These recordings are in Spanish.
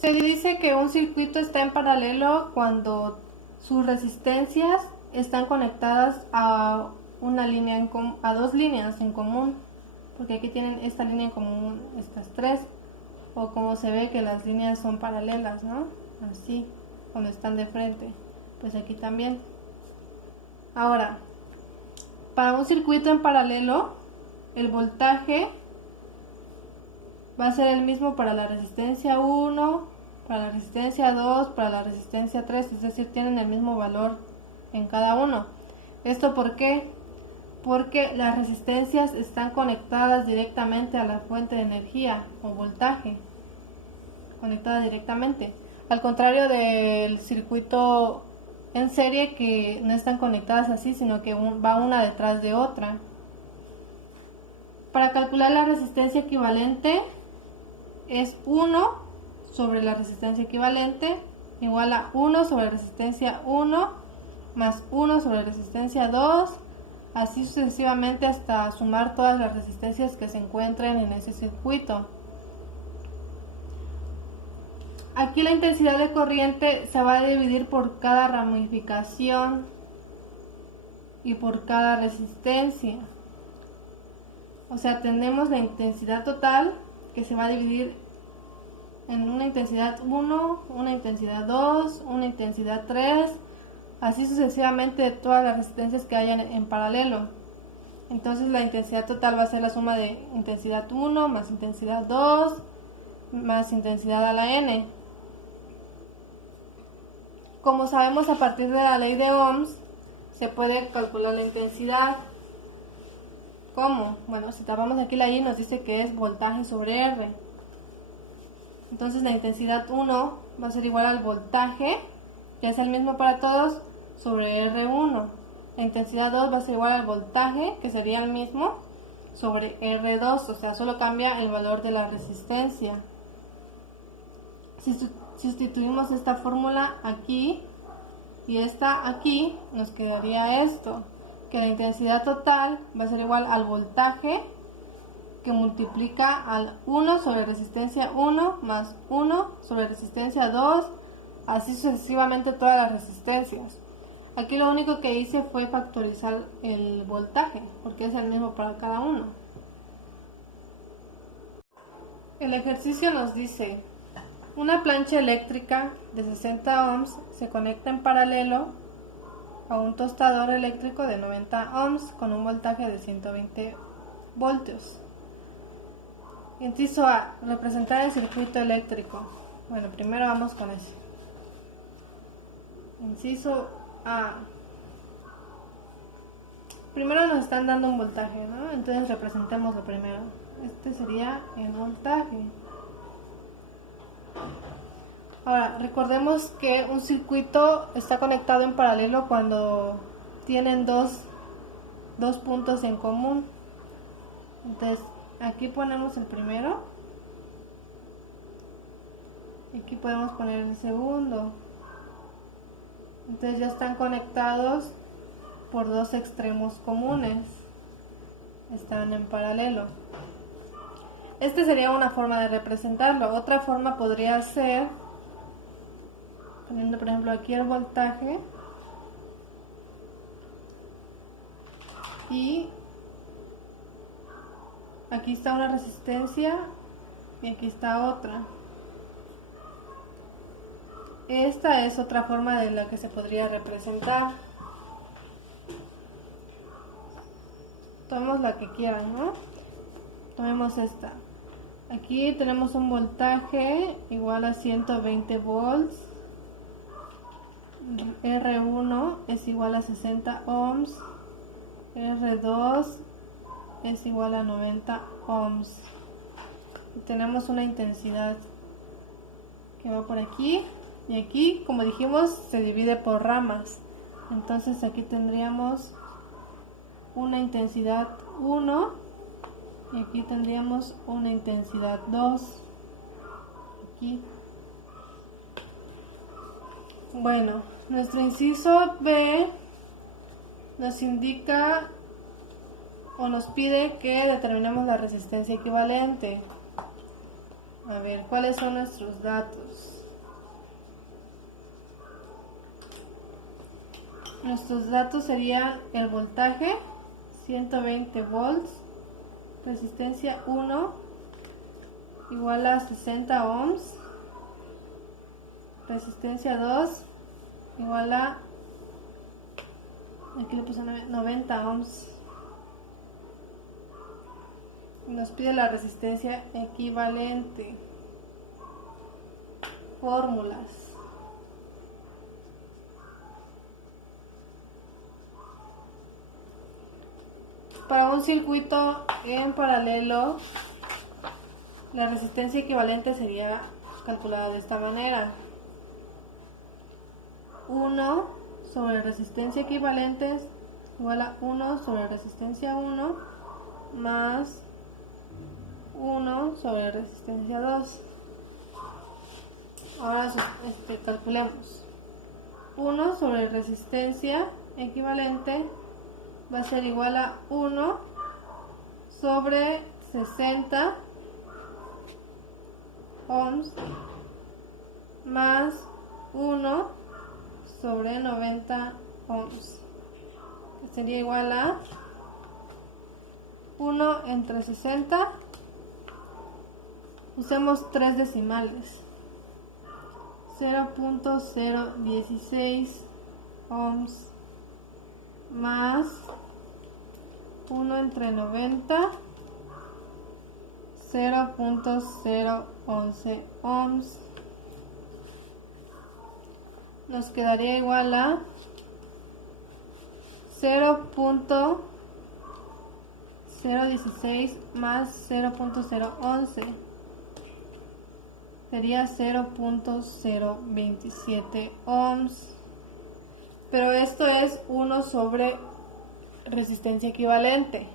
Se dice que un circuito está en paralelo cuando sus resistencias están conectadas a una línea a dos líneas en común, porque aquí tienen esta línea en común, estas tres, o como se ve que las líneas son paralelas, ¿no? Así, cuando están de frente, pues aquí también. Ahora, para un circuito en paralelo, el voltaje va a ser el mismo para la resistencia 1, para la resistencia 2, para la resistencia 3, es decir, tienen el mismo valor en cada uno. ¿Esto por qué? Porque las resistencias están conectadas directamente a la fuente de energía o voltaje, conectadas directamente. Al contrario del circuito en serie, que no están conectadas así, sino que va una detrás de otra. Para calcular la resistencia equivalente es 1 sobre la resistencia equivalente igual a 1 sobre resistencia 1 más 1 sobre resistencia 2, así sucesivamente hasta sumar todas las resistencias que se encuentren en ese circuito. Aquí la intensidad de corriente se va a dividir por cada ramificación y por cada resistencia. O sea, tenemos la intensidad total que se va a dividir en una intensidad 1, una intensidad 2, una intensidad 3, así sucesivamente de todas las resistencias que hayan en paralelo. Entonces la intensidad total va a ser la suma de intensidad 1 más intensidad 2 más intensidad a la n. Como sabemos, a partir de la ley de Ohms se puede calcular la intensidad. ¿Cómo? Bueno, si tapamos aquí la I, nos dice que es voltaje sobre R. Entonces la intensidad 1 va a ser igual al voltaje, que es el mismo para todos, sobre R1. La intensidad 2 va a ser igual al voltaje, que sería el mismo, sobre R2, o sea, solo cambia el valor de la resistencia. Si sustituimos esta fórmula aquí y esta aquí, nos quedaría esto, que la intensidad total va a ser igual al voltaje, que multiplica al 1 sobre resistencia 1 más 1 sobre resistencia 2, así sucesivamente todas las resistencias. Aquí lo único que hice fue factorizar el voltaje, porque es el mismo para cada uno. El ejercicio nos dice: una plancha eléctrica de 60 ohms se conecta en paralelo a un tostador eléctrico de 90 ohms con un voltaje de 120 voltios. Inciso A: representar el circuito eléctrico. Bueno, primero vamos con eso. Inciso A. Primero nos están dando un voltaje, ¿no? Entonces representémoslo primero. Este sería el voltaje. Ahora, recordemos que un circuito está conectado en paralelo cuando tienen dos puntos en común. Entonces, aquí ponemos el primero. Aquí podemos poner el segundo. Entonces ya están conectados por dos extremos comunes. Están en paralelo. Esta sería una forma de representarlo. Otra forma podría ser poniendo, por ejemplo, aquí el voltaje y aquí está una resistencia y aquí está otra. Esta es otra forma de la que se podría representar. Tomemos la que quieran, ¿no? Tomemos esta. Aquí tenemos un voltaje igual a 120 volts. R1 es igual a 60 ohms. R2 es igual a 90 ohms. Y tenemos una intensidad que va por aquí. Y aquí, como dijimos, se divide por ramas. Entonces aquí tendríamos una intensidad 1 y aquí tendríamos una intensidad 2. Aquí. Bueno, nuestro inciso B nos indica o nos pide que determinemos la resistencia equivalente. A ver, ¿cuáles son nuestros datos? Nuestros datos serían el voltaje, 120 volts, resistencia 1, igual a 60 ohms, resistencia 2, igual a, aquí le puse 90 ohms. Nos pide la resistencia equivalente. Fórmulas. Para un circuito en paralelo, la resistencia equivalente sería calculada de esta manera. 1 sobre resistencia equivalente igual a 1 sobre resistencia 1 más 1 sobre resistencia 2. Ahora calculemos. 1 sobre resistencia equivalente va a ser igual a 1 sobre 60 ohms más 1 sobre 90 ohms, que sería igual a 1 entre 60. Usemos 3 decimales. 0.016 ohms más 1 entre 90, 0.011 ohms. Nos quedaría igual a 0.016 más 0.011. Sería 0.027 ohms. Pero esto es 1 sobre resistencia equivalente.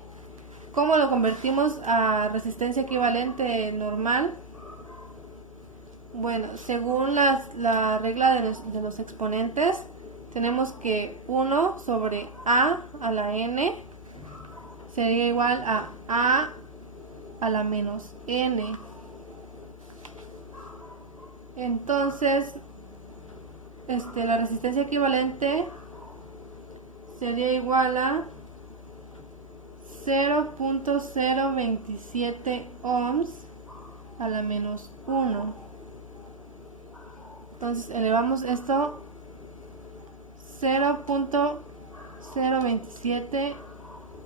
¿Cómo lo convertimos a resistencia equivalente normal? Bueno, según la regla de los exponentes, tenemos que 1 sobre a la n sería igual a la menos n. Entonces, la resistencia equivalente sería igual a 0.027 ohms a la menos 1. Entonces elevamos esto 0.027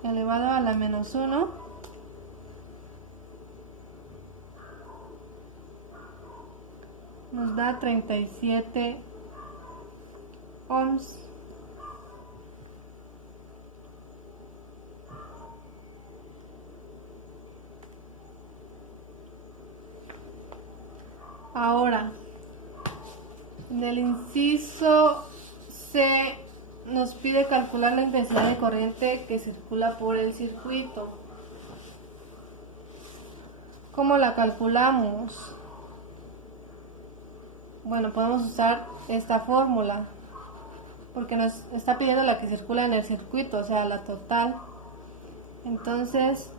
elevado a la menos 1 nos da 37 ohms. Ahora, en el inciso C nos pide calcular la intensidad de corriente que circula por el circuito. ¿Cómo la calculamos? Bueno, podemos usar esta fórmula, porque nos está pidiendo la que circula en el circuito, o sea, la total. Entonces,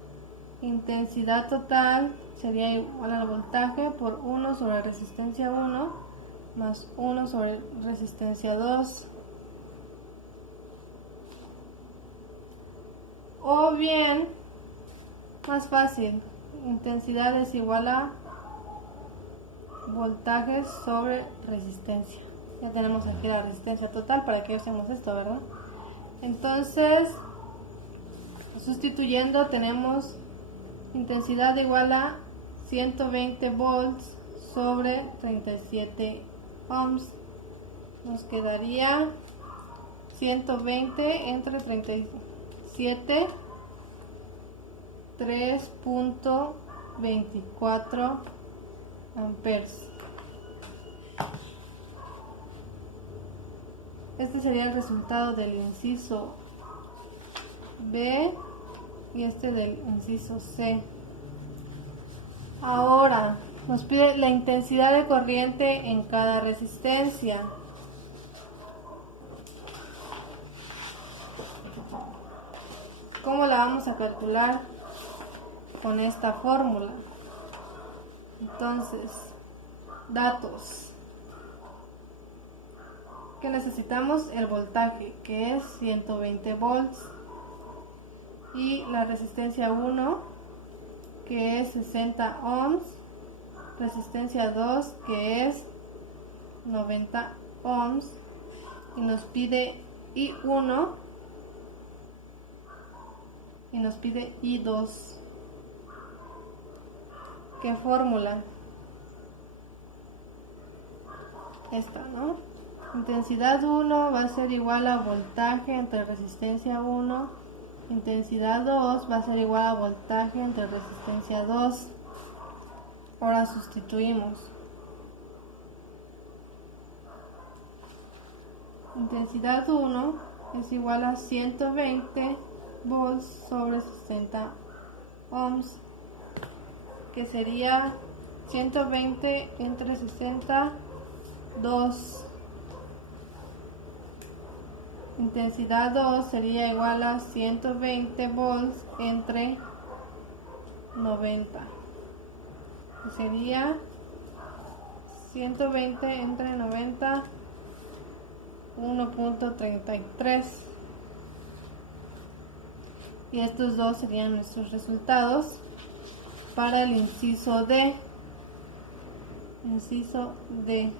intensidad total sería igual al voltaje por 1 sobre resistencia 1 más 1 sobre resistencia 2. O bien, más fácil, intensidad es igual a voltaje sobre resistencia. Ya tenemos aquí la resistencia total, para que usemos esto, ¿verdad? Entonces, sustituyendo, tenemos intensidad igual a 120 volts sobre 37 ohms. Nos quedaría 120 entre 37, 3.24 amperes. Este sería el resultado del inciso B y este del inciso C. Ahora nos pide la intensidad de corriente en cada resistencia. ¿Cómo la vamos a calcular? Con esta fórmula. Entonces, datos. Que necesitamos el voltaje, que es 120 volts, y la resistencia 1, que es 60 ohms, resistencia 2, que es 90 ohms, y nos pide I1 y nos pide I2. ¿Qué fórmula? Esta, ¿no? Intensidad 1 va a ser igual a voltaje entre resistencia 1. Intensidad 2 va a ser igual a voltaje entre resistencia 2. Ahora sustituimos. Intensidad 1 es igual a 120 volts sobre 60 ohms, que sería 120 entre 60, 2. Intensidad 2 sería igual a 120 volts entre 90. Sería 120 entre 90, 1.33. Y estos dos serían nuestros resultados para el inciso D. Inciso D.